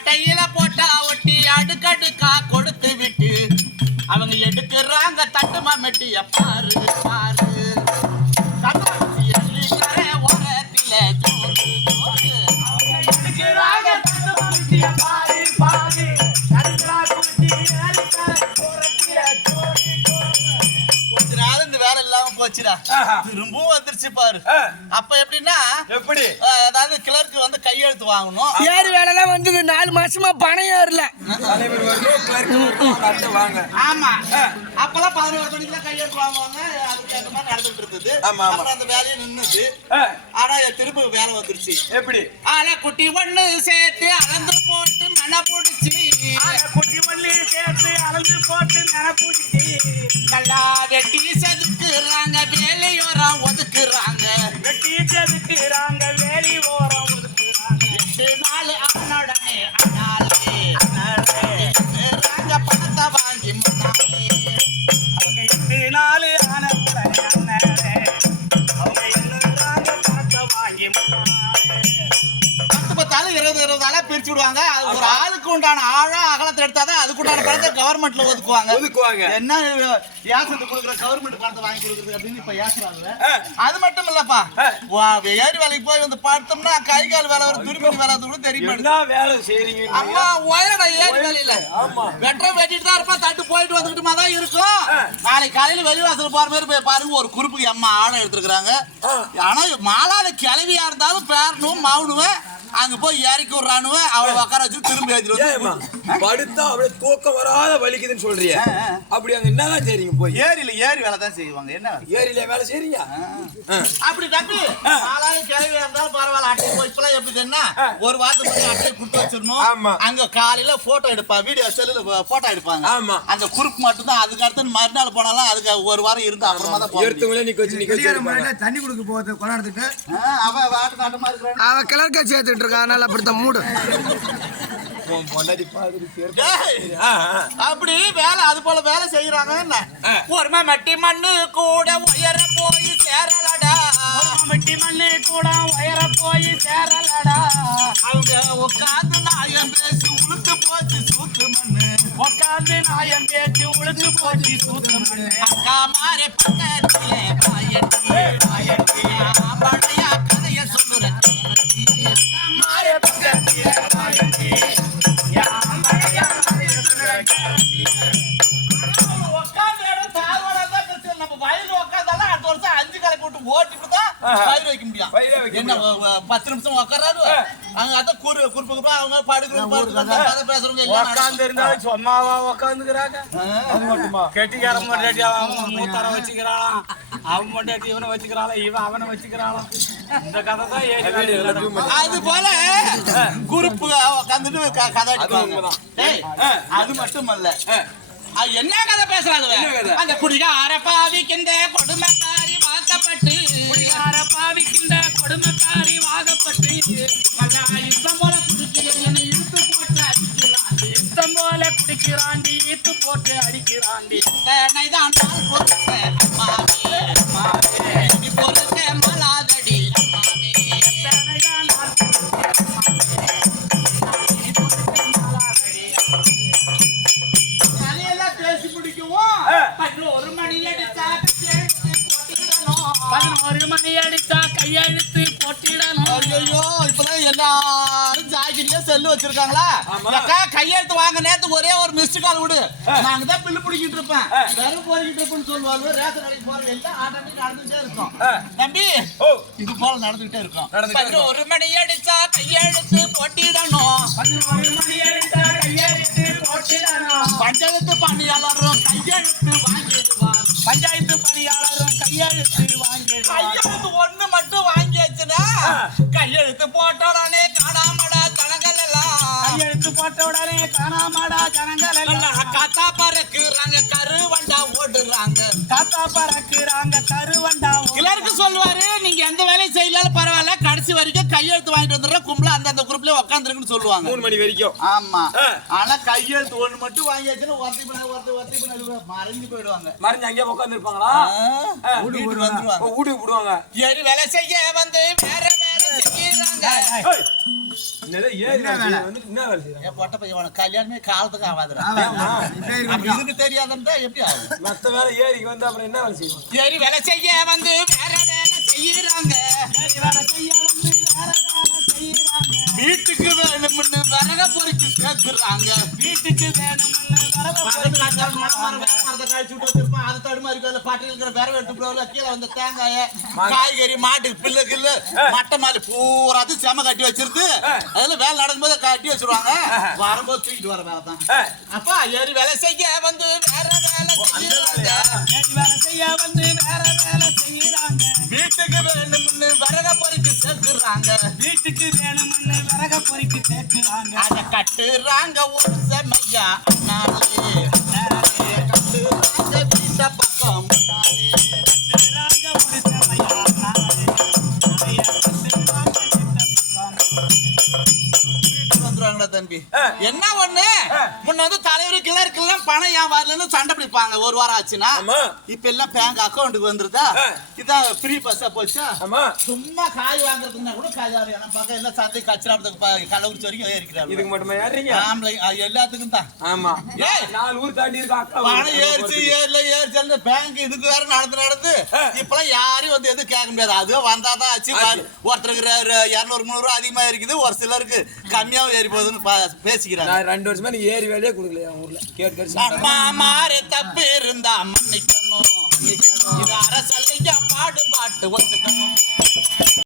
அட்டையில போட்டா ஒட்டி அடுக்கடுக்கா கொடுத்து விட்டு. அவங்க எடுக்கிறாங்க தட்டுமா மெட்டிய பாரு பாரு. ஓரத்தில எடுக்கிறாங்க பாரு பாரு. கொஞ்ச நாள் இந்த வேலை இல்லாம போச்சுடா. திரும்பவும் வந்துருச்சு பாரு. அப்ப எப்படின்னா எப்படி? வாங்கணும். ஏறு வேலைலாம் வந்தது. நாலு மாசமா பணம் ஏறல. ஆமா. அப்பெல்லாம் பதினோரு மணிக்கெல்லாம் கையெழுத்து வாங்குவாங்க. அதுக்கு ஏற்ற மாதிரி நடந்துட்டு இருந்தது. அப்புறம் அந்த வேலையை ஆ, ஆனா திரும்ப வேலை வந்துருச்சு. எப்படி? ஆனா குட்டி ஒண்ணு சேர்த்து அளந்து போட்டு மன புடிச்சு குட்டி வள்ளி சேர்த்து அளந்து போட்டு நினப்புடிச்சு. நல்லா வெட்டி செதுக்குறாங்க உண்டான ஆழம் அகலத்தை எடுத்தாதான் அதுக்கு உண்டான பணத்தை கவர்மெண்ட்ல ஒதுக்குவாங்க ஒதுக்குவாங்க. என்ன யாசத்து கொடுக்குற கவர்மெண்ட் பணத்தை வாங்கி கொடுக்குறது அப்படின்னு இப்ப யாசுறாங்க. அது மட்டும் இல்லப்பா ஏரி வேலைக்கு போய் வந்து பார்த்தோம்னா கை கால் வேலை வரும் துருமணி வேலை கூட தெரிய மாட்டேங்குது என்ன வேலை செய்றீங்க அம்மா உயரடா ஏரி வேலையில ஆமா. வெட்ட வெட்டிட்டு தான் இருப்பா தட்டு போயிட்டு வந்துட்டுமா தான் இருக்கும். நாளைக்கு காலையில வெளிவாசல் போற மாதிரி போய் பாருங்க ஒரு குறிப்புக்கு அம்மா ஆணை எடுத்துருக்காங்க. ஆனா மாலாத கிளவியா இருந்தாலும் பேரணும் மவுனுவேன் அங்க போய் இறக்கி விடுறானுவேன் அவளை உட்கார வச்சு திரும்பி ஏற்றிட்டு படுத்தா அப்படியே தூக்கம் வராத வலிக்குதுன்னு சொல்றிய. அப்படி அங்க என்னதான் செய்றீங்க போய்? ஏரியில ஏரி வேலை தான் செய்வாங்க. என்ன? ஏரியில வேலை செய்றீங்க. அப்படி தம்பி மாலாத கிளவியா இருந்தாலும் பரவாயில்ல. எப்படி தெரியுமா ஒரு வாரத்துக்கு முன்னாடி அட்டையை கொடுத்து வச்சிடணும். ஆமா. அங்க காலையில போட்டோ எடுப்பா வீடியோ செல்லுல போட்டோ எடுப்பாங்க. ஆமா. அந்த குரூப் மட்டும் தான் அதுக்கு அடுத்து மறுநாள் போனாலும் அதுக்கு ஒரு வாரம் இருந்து அப்புறமா தான். எடுத்தவங்களே நிக்க வச்சு நிக்க வச்சு தண்ணி கொடுக்க போகிறது கொண்டாடுறதுக்கு. ஆ, அவன் வாட்டு நாட்டமா இருக்கிறான் அவ கிளர்க்க சேர்த்துட்டு இருக்கா அதனால அப்படித்தான் மூடு. அப்படி வேலை அது போல வேலை செய்யறாங்க என்ன? ஆ. ஒருமை மட்டி மண்ணு கூட உயர கட்டி மண்ணு கூட உயர போய் சேரலடா. அவங்க உட்காந்து நாயம் பேசி உளுத்து போச்சு சூத்து மண்ணு. உட்காந்து நாயம் பேசி உளுத்து போச்சு சூத்து மண்ணு. அக்கா மாறி பக்கத்திலே பாயட்டி பாயட்டி பழைய கதைய சொல்லுறேன். மாய பக்கத்திய மாயத்தி யா விட்டு ஓட்டிட்டு தான் பயிர் வைக்க முடியும். என்ன, பத்து நிமிஷம் உட்கார்றாரு. அங்க அதான் குறு- குறுப்பு குறுப்பா அவங்க கதை பேசுறவங்க எல்லாம் உட்கார்ந்து இருந்தாலும் சும்மாவா உட்காந்துக்கிறாங்க கெட்டிக்கார மொண்டாட்டி அவன் மூத்தார வச்சுக்கிறான். அவன் மொண்டாட்டி இவனை வச்சுக்கிறாளா இவன் அவனை வச்சுக்கிறாளாம் இந்த கதை தான் ஏறி அது போல குறுப்பு உட்கார்ந்துட்டு க- கதை அது மட்டுமல்ல. அது என்ன கதை கதை? அந்த குடிகார பாவிக்கின்ற கொடுமைக்காரி வாக்கப்பட்டு பாவிக்கின்ற கொடுமைக்காரி வாகப்பட்டு மணி அடிச்சா கையெழுத்து போட்டிடணும். ஐயையோ, இப்பதான் எல்லாரும் ஜாக்கெட்லயே செல்லு வச்சிருக்காங்களா? அக்கா, கையெழுத்து வாங்க நேத்து ஒரே ஒரு மிஸ்டு கால் விடு. நாங்க தான் பில்லு பிடிக்கிட்டு இருப்பேன். வெறும் போய்கிட்டு இருப்பேன்னு சொல்லுவாங்க. ரேஷன் கடைக்கு போறது எல்லாம் ஆட்டோமேட்டிக் நடந்துட்டே இருக்கும். தம்பி இது போல நடந்துகிட்டே இருக்கும். பதினோரு மணி அடிச்சா கையெழுத்து போட்டிடணும். பதினோரு மணி அடிச்சா கையெழுத்து போட்டிடணும். பஞ்சாயத்து பணியாளரும் கையெழுத்து வாங்கிடுவார். பஞ்சாயத்து பணியாளரும் கையெழுத்து கையெழுத்து போட்டோடனே காணாமடா ஜனங்கள் எல்லாம் கையெழுத்து போட்ட உடனே காணாமடா ஜனங்கள் எல்லாம் காத்தா பறக்குறாங்க கருவண்டா ஓடுறாங்க. காத்தா பறக்குறாங்க கருவண்டா கிளர்க்கு சொல்லுவாரு நீங்க எந்த வேலையும் செய்யலாலும் பரவாயில்ல கடைசி வரைக்கும் கையெழுத்து வாங்கிட்டு வந்துடுற கும்பல அந்த அந்த குரூப்ல உட்காந்துருக்குன்னு சொல்லுவாங்க. மூணு மணி வரைக்கும். ஆமா. ஆனா கையெழுத்து ஒண்ணு மட்டும் வாங்கியாச்சுன்னா ஒருத்தி பின்னாடி ஒருத்தி ஒருத்தி மறைஞ்சு போயிடுவாங்க. மறைஞ்சு அங்கேயே உட்காந்து இருப்பாங்களா ஆ, வீட்டுக்கு வந்துருவாங்க. வீட்டுக்கு விடுவாங்க. ஏறி வேலை செய்ய வந்து வேற கல்யாணமே காலத்துக்கு ஆகாதுடா. இதுக்கு தெரியாதுன்றா எப்படி ஆகும் மத்த வேலை ஏறிக்கு வந்து அப்புறம் என்ன வேலை செய்வோம் சரி வேலை செய்ய வந்து வேற வேலை செய்யறாங்க. வீட்டுக்கு வேணும்னு விறக பொறுக்கி சேர்த்துறாங்க. வீட்டுக்கு வேணும்னு பாட்டில் இருக்கிற எடுத்து போல கீழே வந்து தேங்காய காய்கறி மாட்டுக்கு பில்லு கில்லு மட்டை மாதிரி பூராத்தையும் செம கட்டி வச்சிருந்து அதுல வேலை நடக்கும்போது கட்டி வச்சிருவாங்க. வரும்போது தூக்கிட்டு வர வேலை தான். அப்பா ஏறி வேலை செய்ய வந்து வேற வேலை செய்யறாங்க. வீட்டுக்கு வேணும்னு விறக பொறுக்கி சேர்த்துறாங்க வீட்டுக்கு வேணும்னு விறக பொறுக்கி சேர்க்கிறாங்க. அத கட்டுறாங்க ஒரு செமையா அண்ணாலே என்ன ஒண்ணு முன்ன வந்து தலைவர் கிளர்க்கெல்லாம் பணம் ஏன் வரலன்னு சண்டை பிடிப்பாங்க. ஒரு வாரம் ஆச்சுன்னா. இப்ப எல்லாம் பேங்க் அக்கௌண்ட்டுக்கு வந்துருதா. இதான் ஃப்ரீ பஸ்ஸா போச்சா? ஆமா. சும்மா காய் வாங்குறதுன்னா கூட காய் வாங்க பக்கம் எல்லாம் சந்தை கச்சிராமத்துக்கு கள்ளக்குறிச்சி வரைக்கும் ஏறிக்கிறாங்க இதுக்கு மட்டுமா ஏறீங்க ஆம்பளை எல்லாத்துக்கும் தான். ஆமா. ஏய்! நாலு ஊர் தாண்டி இருக்க பணம் ஏறிச்சு ஏறல ஏறிச்சு. பேங்க் இதுக்கு வேற நடந்து நடந்து. இப்பெல்லாம் யாரையும் வந்து எதுவும் கேட்க முடியாது. அது வந்தாதான் ஆச்சு. ஒருத்தருக்கு இருநூறு முந்நூறு அதிகமா இருக்குது. ஒரு சிலருக்கு கம்மியாவும் ஏறி போகுதுன்னு பேசிக்கிறாங்க. ரெண்டு வருஷமா நீ ஏறி வேலையே கொடுக்கலையா ஊர்ல? கேட்டு கேட்டு அம்மா மாறு தப்பு இருந்தா மன்னிக்கணும் இது அரசல்லையா பாடு பாட்டு ஒத்துக்கணும்